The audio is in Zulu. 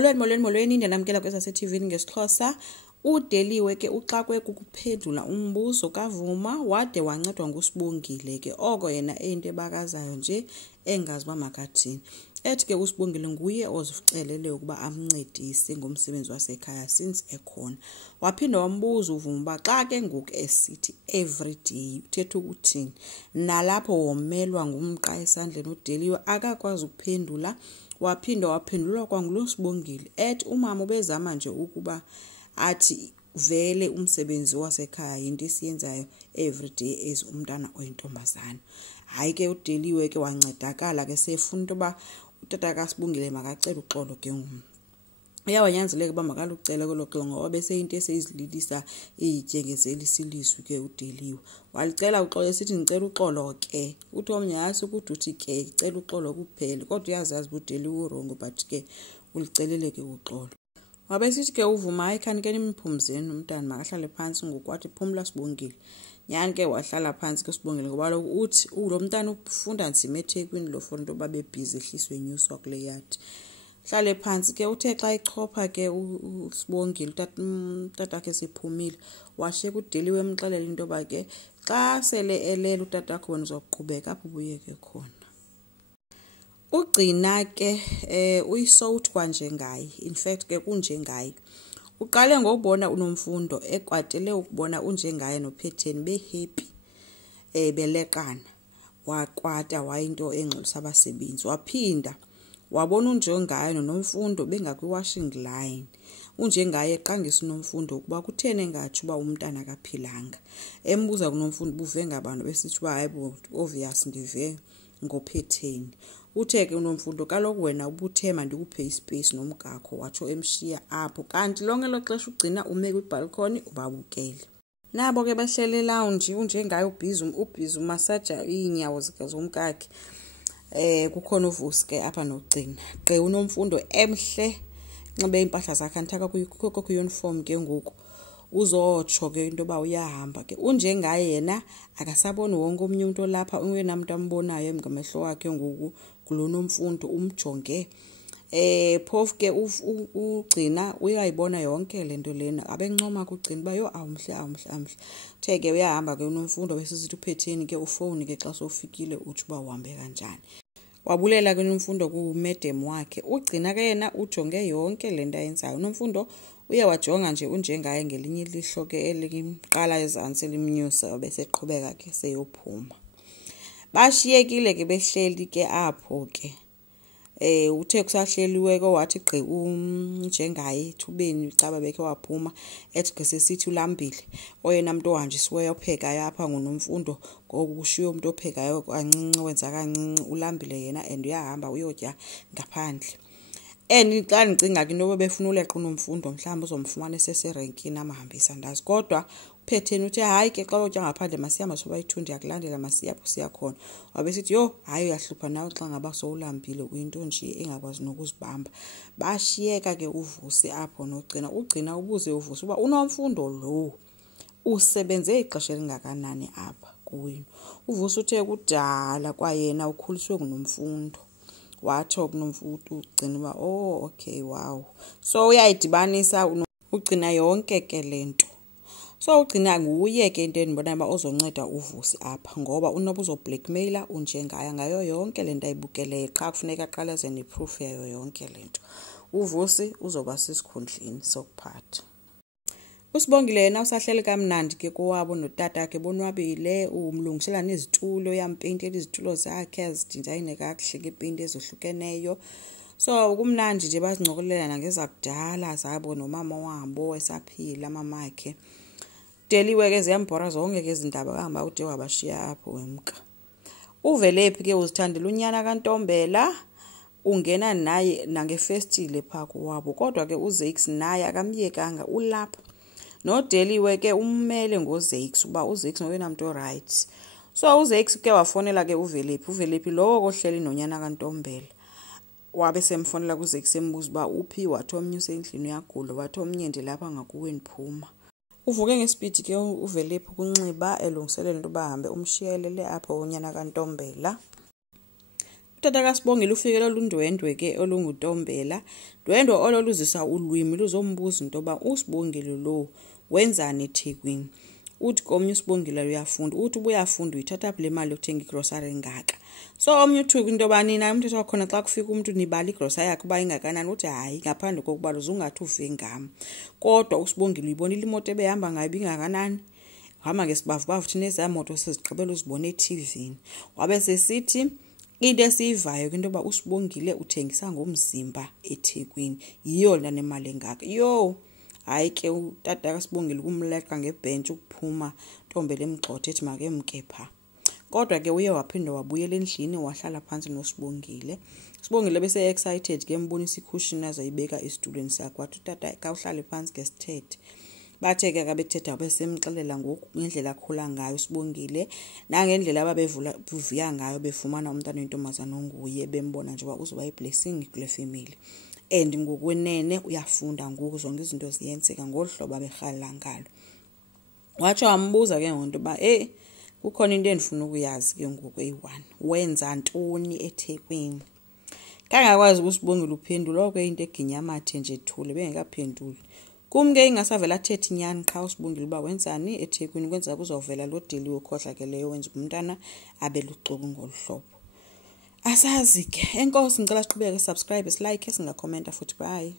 Molweni ndinamkela kwesa TV ngeSixhosa. Udeliwe ke uxakwe kukuphendula umbuzo kavuma wade wancedwa nguSibongile ke oko yena into ebakazayo nje engazi ba makathini. Ethi ke uSibongile nguye ozicelele ukuba amncedise ngomsebenzi wasekhaya since ekhona. Waphinda wambuza uvuma xa ke ngoku esithi everyday uthetha ukuthini. Nalapho womelwa ngumqa esandleni udeliwe akakwazi ukuphendula. Waphinda waphendulwa kwangulo Sibongile ethi umama ubezama nje ukuba athi vele umsebenzi wasekhaya into esiyenzayo everyday as umntana oyintombazana. Hayi ke udeliwe ke wancedakala ke sefuna into ba utata kaSibongile makacela uxolo ke ngoku. Uyawanyanzeleka uba makalucela kwelo xolo ngoba bese into eseyizililisa iyityengezela isilizwe ke udeliwe. Walicela uxolo esithi ngicela uxolo ke. Uthi omnye hasi ukuthi uthi ke cela uxolo kuphela kodwa uyazazi udeliwe urongo but ke ulicelele ke uxolo. Wabe sithi ke uvuma hayi khanikeni imphumzeni umntana makahlale phansi ngokwathi phumla Sibongile. Nyani ke wahlala phansi ke Sibongile ngoba lo uthi lo mntana ufunda nzima eThekwini lo for into babe busy ehliswe inyuso kule yard. Hlale phansi ke uthe xa ichopha ke uSibongile utata ke siphumile washe kudeliwe emxelela into ba ke xa sele elele utata wakho wena uzoqhubeka apho ubuyeke khona. Ugcina ke uyisout kwanje ngaye. In fact ke kunje ngaye. Uqale ngokubona unomfundo ekwatele ukubona unje ngaye nophetheni behappy beleqana. Wakwata wayinto engxolisa abasebenzi. Waphinda wabona unje ngaye nonomfundo bengakwi-washing line. Unje ngaye eqangisa unomfundo ukuba kuthene ngathi uba umntana akaphilanga. Embuza kunomfundo buve ngabantu besithi uba hayibo obvious ndive ngophetheni. Uthe ke unomfundo kaloku wena ubuthema ndikuphe ispace nomgakho watsho emshiya apho kanti lonke lo xesha ugcina ume kwibalcony ubabukele. Nabo ke bahlele lounge unje ngaye ubhizi umasaja iinyawo zomkakhe. Kukhona uvusi ke apha nogcina. Qe unomfundo emhle nxibe impahla zakhe anthaka kukho uniform ke ngoku. Uzotsho ke into ba uyahamba ke unje ngaye yena akasaboni wonke omnye umuntu lapha uyena umuntu ambonayo ngamehlo wakhe ngoku kulonomfundo umjonge. Phofu ke ugcina uyayibona yonke lento lena abencoma kugcina ba yo awumhle. Theke uyahamba ke unomfundo besisithi uphetheni ke ufone ke xa sofikile uthi uba uhambe kanjani. Wabulela ke unomfundo kumedem wakhe. Ugcina ke yena ujonge yonke lento ayenzayo. Unomfundo uye wajonga nje unje ngaye ngelinye ilihlo ke eliqala ezantsi limnyusa bese qhubeka ke seyophuma. Bashiyekile ke behleli ke apho ke. Uthe kusahleliwe ke wathi gqi unje ngaye thubeni caba bekhe waphuma ethi ke sesithi ulambile. Oyena umuntu ohanjisiweyo ophekayo apha ngunomfundo ngoku kushiyo umuntu ophekayo kancinci wenza kancinci ulambile yena and uyahamba uyotya ngaphandle. Xa ndicinga ke into befuna uleqa unomfundo mhlawumbe uzomfumana eseserenkini amahambisa ndazi kodwa uphetheni uthi hayi ke xa utya ngaphandle masihamba soba ithundi yakulandela masiya apho siya khona. Wabe sithi yo hayi uyahlupha nawe xa ngaba sowulambile uyinto nje engakwazi nokuzibamba. Bashiyeka ke uvusi apho nogcina ugcina ubuze uvusi uba unomfundo lo usebenze ixesha elingakanani apha kuwini. Uvusi uthe kudala kwayena ukhuliswe ngunomfundo. Watsho kunomfundo ugcina uba okay wow. So uyayidibanisa ugcina yonke ke lento. So ugcina nguye ke into endibona uba ozonceda uvusi apha ngoba unoba uzoblackmailer unje ngayo yonke lento ayibukeleyo qha kufuneka aqale eze neproof yayo yonke lento. Uvusi uzoba sisikhundleni sokuphatha. uSibongile yena usahleli kamnandi ke kowabo notata ke bonwabile umlungisela nezitulo yampeyintela izitulo zakhe azidizayine kakuhle ngepeyinti ezohlukeneyo. So kumnandi nje bazincokolela nangezakudala zabo nomama wabo esaphila mamakhe. Deliwe ke ziyambhora zonke ke izindaba kahamba ude wabashiya apho wemka. Uvelephi ke uzithandela unyana kaNtombela ungena naye nangefestile pha kowabo kodwa ke uZakes naye akamyekanga ulapha. Nodeliwe ke ummele ngoZakes uba uZakes ngoyena muntu right. So uZakes ke wafonela ke uvelephi lowo kohleli nonyana kaNtombela. Wabe semfonela kuZakes embuza uba uphi wathi omnye usendlini uyagula wathi omnye ndilapha ngakuwe ndiphuma. Uvuke ngespeed ke uvelephi kunxiba elungiselela into bahambe umshiyelele apho unyana kaNtombela. Utata kaSibongile ufikele olundwendwe ke olunguNtombela, dwendwe ololuzisa ulwimi luzombuza into ba uSibongile lo wenzani eThekwini. Uthi komnye uSibongile uyafunda, uthi ubuyafunda uyithatha le mali yokuthenga igrocery ngaka. So omnye uthi into ba nina umthetho wakhona xa kufika umuntu nibala igrocery yakhe uba ingakanani, uthi hayi ngaphandle kokubala uzungathi uve ngam. Kodwa uSibongile uyibonile imoto ebehamba ngayo bingakanani. Hamba ngesibavu thina ezamoto sizigqibela uzibona eTV. Wabe sesithi into esiyivayo into ba uSibongile uthengisa ngomzimba eThekwini. Yiyo lana nemali engaka. Yo, hayi ke utata kaSibongile kumleqa ngebhench ukuphuma Ntombela emgxothe ethi make mkepha. Kodwa ke uye waphinda wabuyela endlini wahlala phansi noSibongile. Sibongile bese excited ke embonisa icushion azayibeka esitulweni sakhe. Wathi utata ka uhlale phansi ke sithethe. Bathe ke abethetha besemxelela ngoku ngendlela akhula ngayo uSibongile nangendlela ababevula buvuya ngayo befumana umntana wentombazana onguye bembona nje uzoba iblessing kule family. And ngokwenene uyafunda ngoku zonke izinto ziyenzeka ngohlobo abehala ngalo. Wathi wambuza ke ngonto ba kukhona into endifuna ukuyazi ke ngoku eyi1 wenza ntoni eThekwini. Kangakwazi uSibongile uphendula ke into eginyamathe nje ethule bengekaphenduli. Kumke ingasavela athethi inyani qha uSibongile uba wenzani eThekwini kwenza kuzovela lo deli wokhohla ke leyo wenza umntana abe luxuku ngolhlobo. Asazi ke enkosi ngicela siqhubeke subscribe, like, singakhomenta futhi bye.